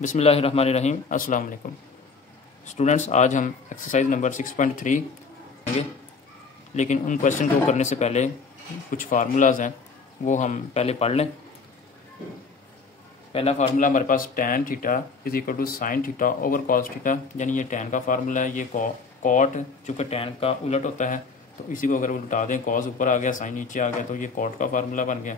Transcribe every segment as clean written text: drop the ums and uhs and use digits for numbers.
बिस्मिल्लाहिर्रहमानिर्रहीम। अस्सलाम वालेकुम स्टूडेंट्स, आज हम एक्सरसाइज नंबर 6.3 होंगे, लेकिन उन क्वेश्चन को करने से पहले कुछ फार्मूलाज हैं वो हम पहले पढ़ लें। पहला फार्मूला हमारे पास tan theta is equal to sine theta over cos theta, यानी ये tan का फार्मूला है। ये कॉट चूँकि tan का उलट होता है तो इसी को अगर उल्टा दें, कॉस ऊपर आ गया साइन नीचे आ गया, तो ये कॉट का फार्मूला बन गया।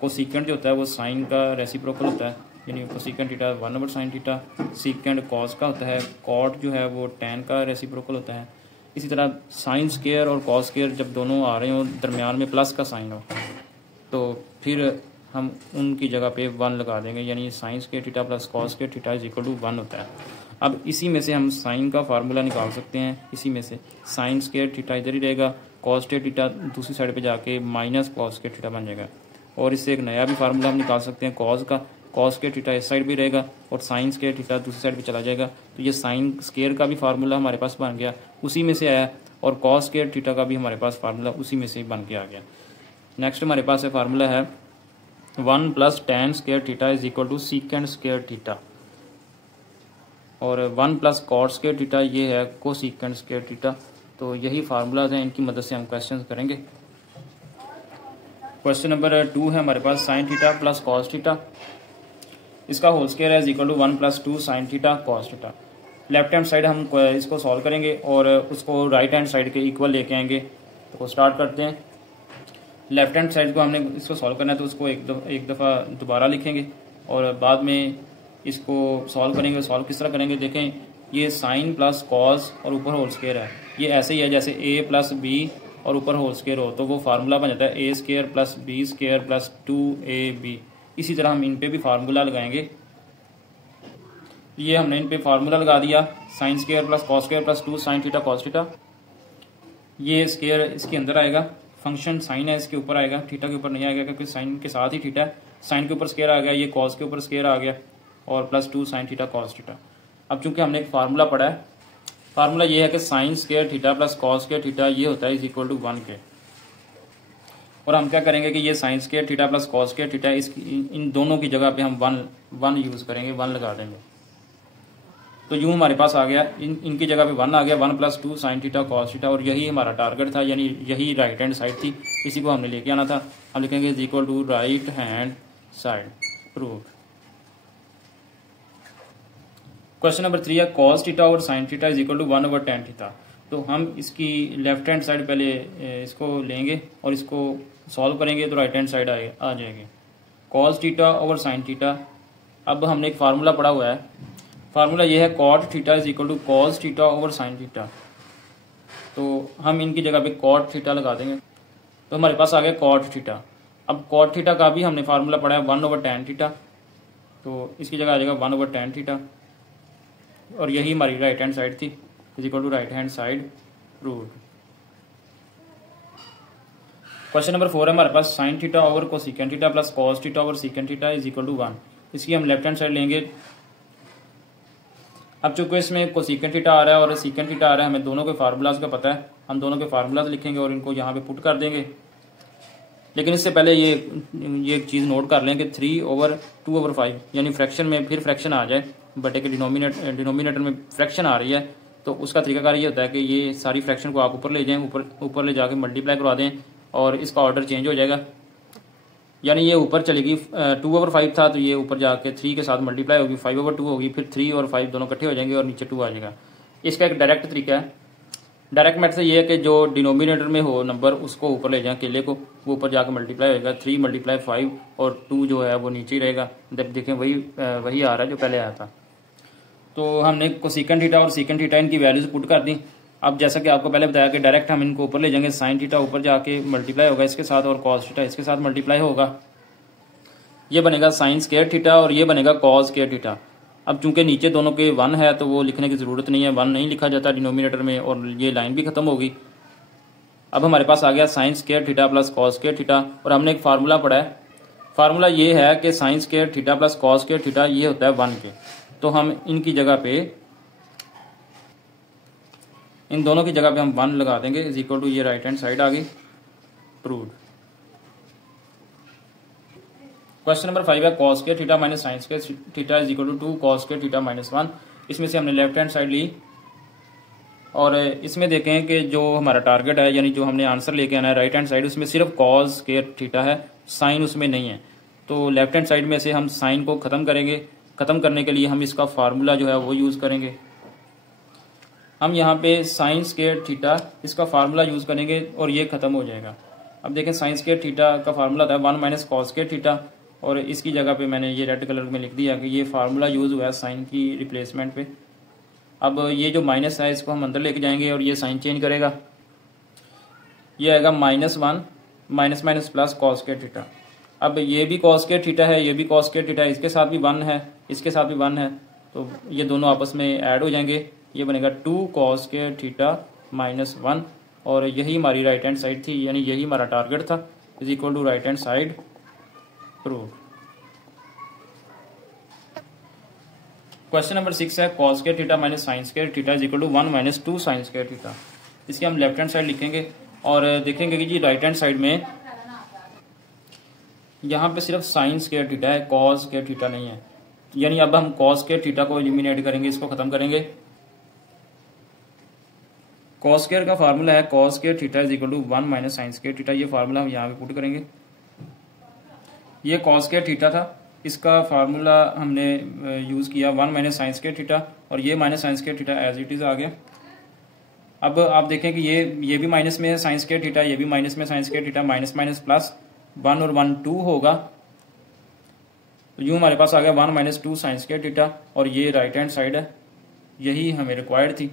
कोसेकेंट जो होता है वो साइन का रेसिप्रोकल होता है, यानी cosecant theta 1/sin theta. Secant cos का होता है, कॉट जो है वो tan का रेसिप्रोकल होता है। इसी तरह साइन स्क्वायर और कॉस स्क्वायर जब दोनों आ रहे हो, दरमियान में प्लस का साइन हो, तो फिर हम उनकी जगह पे 1 लगा देंगे, यानी sine square theta plus cos square theta is equal to 1 होता है। अब इसी में से हम साइन का फार्मूला निकाल सकते हैं। इसी में से साइन स्क्वायर थीटा इधर ही रहेगा, कॉस स्क्वायर थीटा दूसरी साइड पे जाके माइनस कॉस स्क्वायर थीटा बन जाएगा। और इससे एक नया भी फार्मूला हम निकाल सकते हैं कॉस का। कॉस स्क्वायर थीटा इस साइड भी रहेगा और साइन स्क्वायर थीटा दूसरी साइड पे चला जाएगा, तो ये साइन स्क्वायर का भी फार्मूला हमारे पास बन गया, उसी में से आया। और कॉस स्क्वायर थीटा का भी हमारे पास फार्मूला उसी में से बन के आ गया। नेक्स्ट हमारे पास है फार्मूला है 1 + tan square theta is equal to secant square theta, और 1 + cot स्क्वायर थीटा ये है कोसेकेंड स्क्वायर थीटा। तो यही फार्मूलाज हैं, इनकी मदद से हम क्वेश्चन करेंगे। क्वेश्चन नंबर 2 है हमारे पास sine theta plus cos theta, इसका होल स्क्वायर है is equal to 1 + 2 sine theta cos theta. Left hand side हम इसको सॉल्व करेंगे और उसको राइट हैंड साइड के इक्वल लेके आएंगे। तो स्टार्ट करते हैं। लेफ्ट हैंड साइड को हमने इसको सॉल्व करना है, तो उसको एक दफ़ा दोबारा लिखेंगे और बाद में इसको सॉल्व करेंगे। सॉल्व किस तरह करेंगे देखें, ये साइन प्लस कॉस और ऊपर होल स्क्वायर है, ये ऐसे ही है जैसे a + b और ऊपर होल स्क्वायर हो, तो वो फार्मूला बन जाता है a² + b² + 2ab। इसी तरह हम इन पे भी फार्मूला लगाएंगे। ये हमने इन पे फार्मूला लगा दिया, sine square plus cos square plus 2 sine theta cos theta. ये स्क्वायर इसके अंदर आएगा, फंक्शन साइन है इसके ऊपर आएगा, थीटा के ऊपर नहीं आएगा क्योंकि साइन के साथ ही थीटा है। साइन के ऊपर स्क्वायर आ गया, ये कॉस के ऊपर स्क्वायर आ गया, और +2 साइन थीटा कॉस थीटा। अब चूंकि हमने एक फार्मूला पढ़ा है, फार्मूला ये है कि sign square theta plus cos square theta ये होता है इज इक्वल टू 1 के। और हम क्या करेंगे कि ये sine square theta plus cos square theta इन दोनों की जगह पे हम 1 यूज करेंगे, 1 लगा देंगे। तो यूं हमारे पास आ गया, इनकी जगह पे 1 आ गया, 1 + 2 साइन थीटा कॉस थीटा। और यही हमारा टारगेट था, यानी यही राइट हैंड साइड थी, इसी को हमने लेके आना था। हम लिखेंगे is equal to right hand side prove. Question number 3 है कॉस थीटा और sine theta is equal to 1/tan theta. तो हम इसकी लेफ्ट हैंड साइड पहले इसको लेंगे और इसको सॉल्व करेंगे, तो राइट हैंड साइड आ जाएगी cos theta over sine theta. अब हमने एक फार्मूला पढ़ा हुआ है, फार्मूला ये है cot theta is equal to cos theta over sine theta. तो हम इनकी जगह पे कॉट थीटा लगा देंगे, तो हमारे पास आ गया कॉट थीटा। अब कॉट थीटा का भी हमने फार्मूला पढ़ा है 1/tan थीटा, तो इसकी जगह आ जाएगा 1/tan थीटा। और यही हमारी राइट हैंड साइड थी, is equal to right hand side proved. Question number 4 है हमारे पास sine theta over cosecant theta plus cos theta over secant theta is equal to 1। इसकी हम लेफ्ट हैंड साइड लेंगे। अब चूंकि इसमें कोसेकेंट थीटा आ रहा है और सीकेंट थीटा आ रहा है, हमें दोनों के फार्मूलाज का पता है, हम दोनों के फार्मूलाज लिखेंगे और इनको यहाँ पे पुट कर देंगे। लेकिन इससे पहले ये एक चीज़ नोट कर लें कि 3/2/5 यानी फ्रैक्शन में फिर फ्रैक्शन आ जाए, बटे के डिनोमिनेटर में फ्रैक्शन आ रही है, तो उसका तरीकाकार ये होता है कि ये सारी फ्रैक्शन को आप ऊपर ले जाएं, ऊपर ले जाके मल्टीप्लाई करवा दें और इसका ऑर्डर चेंज हो जाएगा। यानी ये ऊपर चलेगी 2/5 था, तो ये ऊपर जाके 3 के साथ मल्टीप्लाई होगी, 5/2 होगी, फिर 3 और 5 दोनों इकट्ठे हो जाएंगे और नीचे 2 आ जाएगा। इसका एक डायरेक्ट तरीका है, डायरेक्ट मेथड से ये है कि जो डिनोमिनेटर में हो नंबर उसको ऊपर ले जाएं, अकेले को, वो ऊपर जाकर मल्टीप्लाई होगा। 3 × 5 और 2 जो है वो नीचे ही रहेगा। जब देखें वही आ रहा है जो पहले आया था। तो हमने कोसेकेंट थीटा और सीकेंट थीटा इनकी वैल्यूज पुट कर दी। अब जैसा कि आपको पहले बताया कि डायरेक्ट हम इनको ऊपर ले जाएंगे, साइन थीटा ऊपर जाके मल्टीप्लाई होगा इसके साथ और कॉस थीटा इसके साथ मल्टीप्लाई होगा, ये बनेगा साइन स्क्वायर थीटा और ये बनेगा कॉस स्क्वायर थीटा। अब चूंकि नीचे दोनों के 1 है तो वो लिखने की जरूरत नहीं है, 1 नहीं लिखा जाता डिनोमिनेटर में और ये लाइन भी खत्म होगी। अब हमारे पास आ गया sign square theta plus cos square theta, और हमने एक फार्मूला पढ़ा है, फार्मूला ये है कि sign square theta plus cos square theta ये होता है 1 के। तो हम इनकी जगह पे, इन दोनों की जगह पे हम 1 लगा देंगे, इज इक्वल टू ये राइट हैंड साइड आ गई प्रूव्ड। क्वेश्चन नंबर 5 है cos square theta minus sine square theta is equal to 2 cos square theta minus 1। इसमें से हमने लेफ्ट हैंड साइड ली और इसमें देखें कि जो हमारा टारगेट है यानी जो हमने आंसर लेके आना है राइट हैंड साइड, उसमें सिर्फ कॉस स्क्वायर थीटा है, साइन उसमें नहीं है। तो लेफ्ट हैंड साइड में से हम साइन को खत्म करेंगे। खत्म करने के लिए हम इसका फार्मूला जो है वो यूज़ करेंगे। हम यहाँ पे साइन स्क्वायर थीटा इसका फार्मूला यूज़ करेंगे और ये खत्म हो जाएगा। अब देखें साइन स्क्वायर थीटा का फार्मूला था 1 माइनस कॉस स्क्वायर थीटा, और इसकी जगह पे मैंने ये रेड कलर में लिख दिया कि ये फार्मूला यूज़ हुआ है साइन की रिप्लेसमेंट पे। अब ये जो माइनस है इसको हम अंदर लेके जाएंगे और ये साइन चेंज करेगा, ये आएगा -1 minus minus plus cos square theta. अब ये भी कॉस स्क्वायर थीटा है, ये भी कॉस स्क्वायर थीटा है, इसके साथ भी 1 है, इसके साथ भी 1 है, तो ये दोनों आपस में ऐड हो जाएंगे। ये बनेगा 2 कॉस स्क्वायर थीटा -1, और यही हमारी राइट हैंड साइड थी, यानी यही हमारा टारगेट था, is equal to right hand side prove. Question number 6 है cos square theta minus sine square theta is equal to 1 minus 2 sine square theta. इसकी हम लेफ्ट हैंड साइड लिखेंगे और देखेंगे कि जी राइट हैंड साइड में यहाँ पे सिर्फ साइन स्क्वायर थीटा है, कॉस स्क्वायर थीटा नहीं है। यानी अब हम कॉस स्क्वायर थीटा को एलिमिनेट करेंगे, इसको खत्म करेंगे। कॉस स्क्वायर का फार्मूला है cos square theta is equal to 1 minus sine square theta. ये फार्मूला हम यहाँ पे पुट करेंगे। ये कॉस स्क्वायर थीटा था, इसका फार्मूला हमने यूज किया 1 माइनस साइन स्क्वायर थीटा, और ये minus sine square theta as it is आ गया। अब आप देखें कि ये भी माइनस में है साइन स्क्वायर थीटा, ये भी माइनस में sign square theta, minus minus plus 1 और 1 2 होगा, तो यूं हमारे पास आ गया 1 माइनस 2 साइन स्क्वायर थीटा, और ये राइट हैंड साइड है, यही हमें रिक्वायर्ड थी।